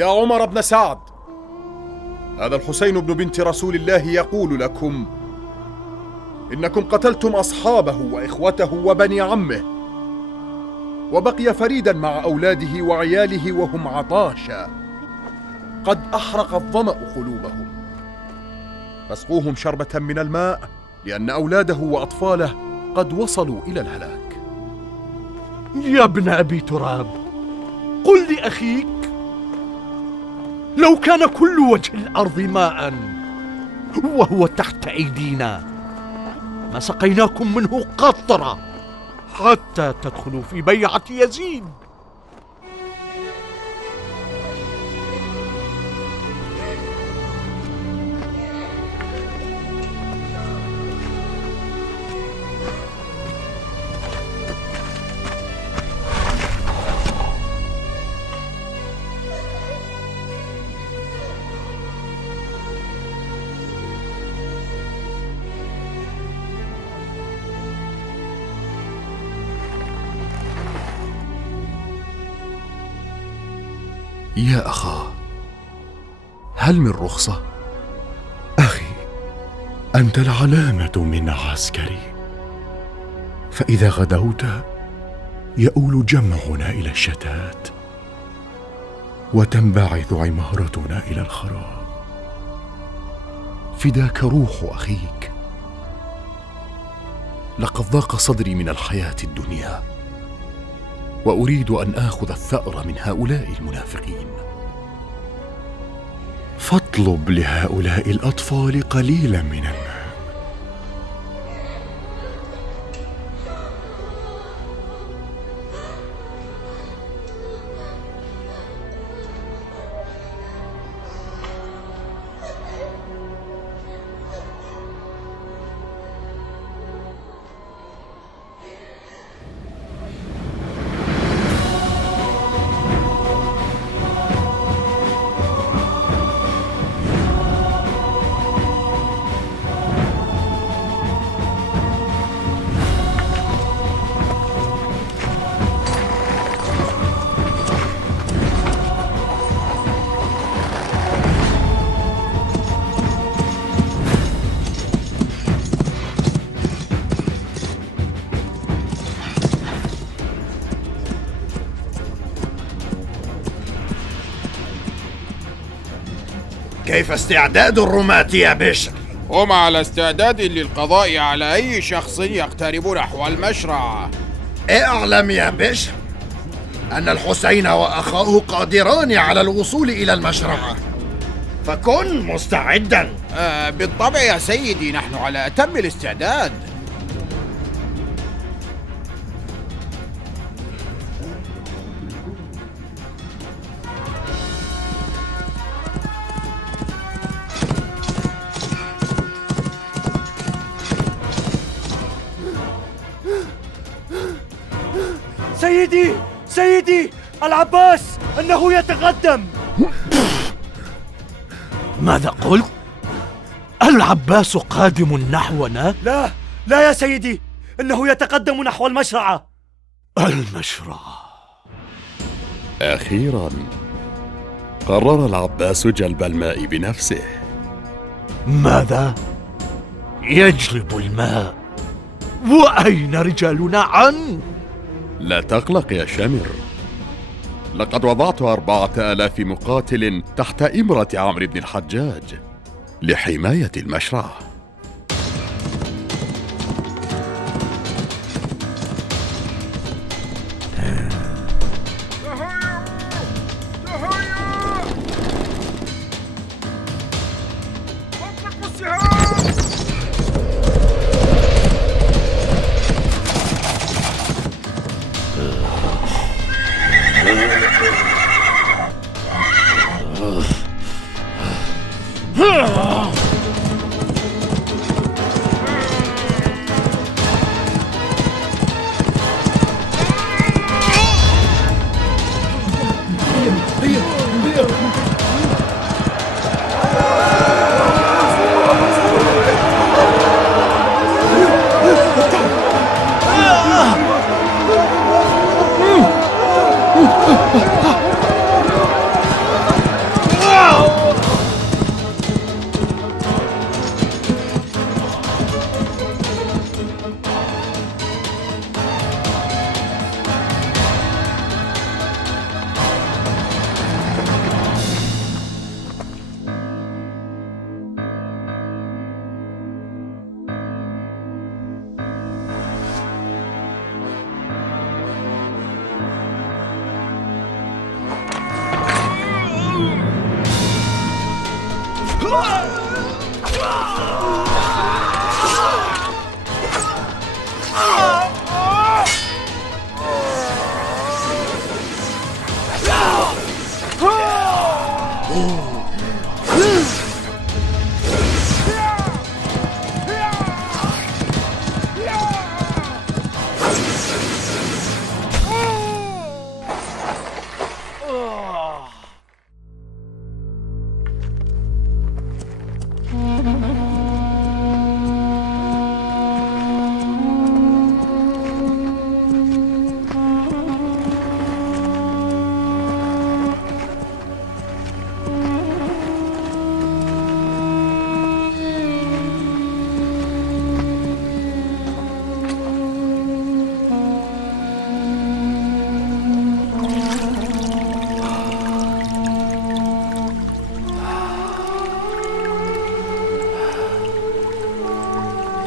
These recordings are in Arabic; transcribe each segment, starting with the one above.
يا عمر بن سعد، هذا الحسين بن بنت رسول الله يقول لكم إنكم قتلتم أصحابه وإخوته وبني عمه، وبقي فريدا مع أولاده وعياله وهم عطاشا، قد أحرق الظمأ قلوبهم، فاسقوهم شربة من الماء، لأن أولاده وأطفاله قد وصلوا إلى الهلاك. يا ابن أبي تراب، قل لأخيك لو كان كل وجه الأرض ماء وهو تحت أيدينا ما سقيناكم منه قطرة حتى تدخلوا في بيعة يزيد. يا أخاه، هل من رخصة؟ أخي، أنت العلامة من عسكري، فإذا غدوت يؤول جمعنا إلى الشتات وتنبعث عمارتنا إلى الخراب. فداك روح أخيك، لقد ضاق صدري من الحياة الدنيا، وأريد أن آخذ الثأر من هؤلاء المنافقين. فاطلب لهؤلاء الأطفال قليلا من الماء. كيف استعداد الرماة يا بشر؟ هم على استعداد للقضاء على أي شخص يقترب نحو المشرع. اعلم يا بشر أن الحسين وأخاه قادران على الوصول إلى المشرعة، فكن مستعدا. بالطبع يا سيدي، نحن على أتم الاستعداد. سيدي العباس، أنه يتقدم. ماذا قلت؟ العباس قادم نحونا؟ لا يا سيدي، إنه يتقدم نحو المشرعة. المشرعة؟ أخيراً قرر العباس جلب الماء بنفسه. ماذا؟ يجلب الماء؟ وأين رجالنا عنه؟ لا تقلق يا شمر، لقد وضعت 4000 مقاتل تحت إمرة عمرو بن الحجاج لحماية المشرعة.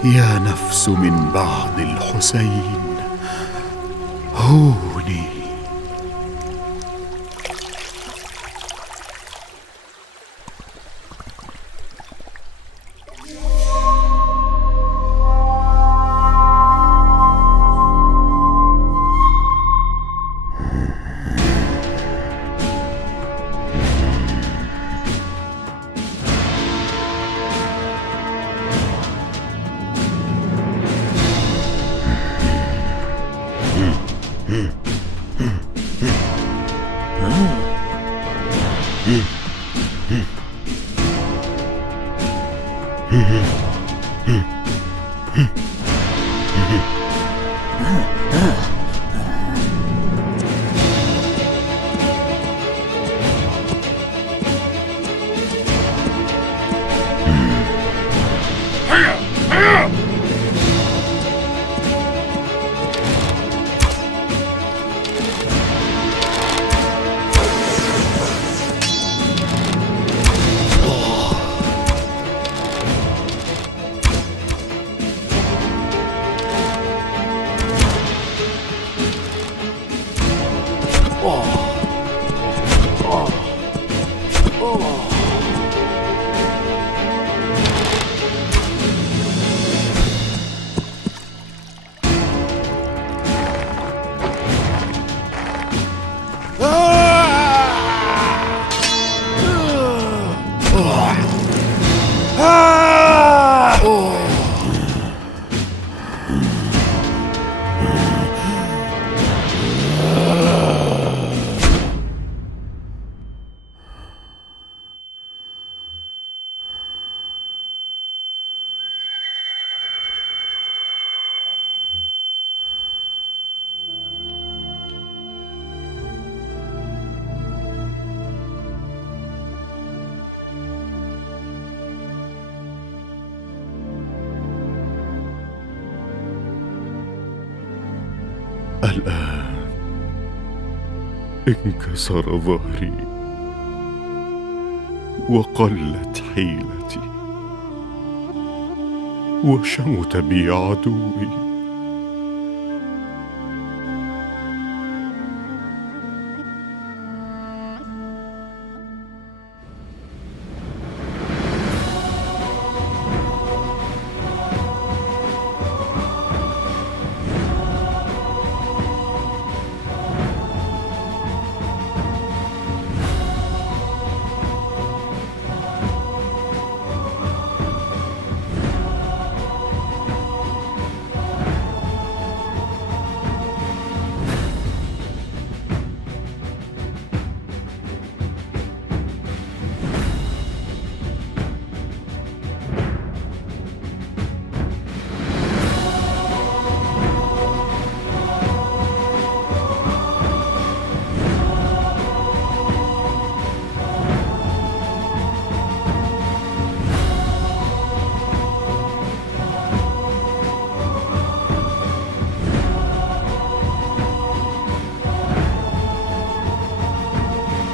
يا نفس من بعد الحسين هوني. الآن انكسر ظهري وقلت حيلتي وشمت بي عدوي.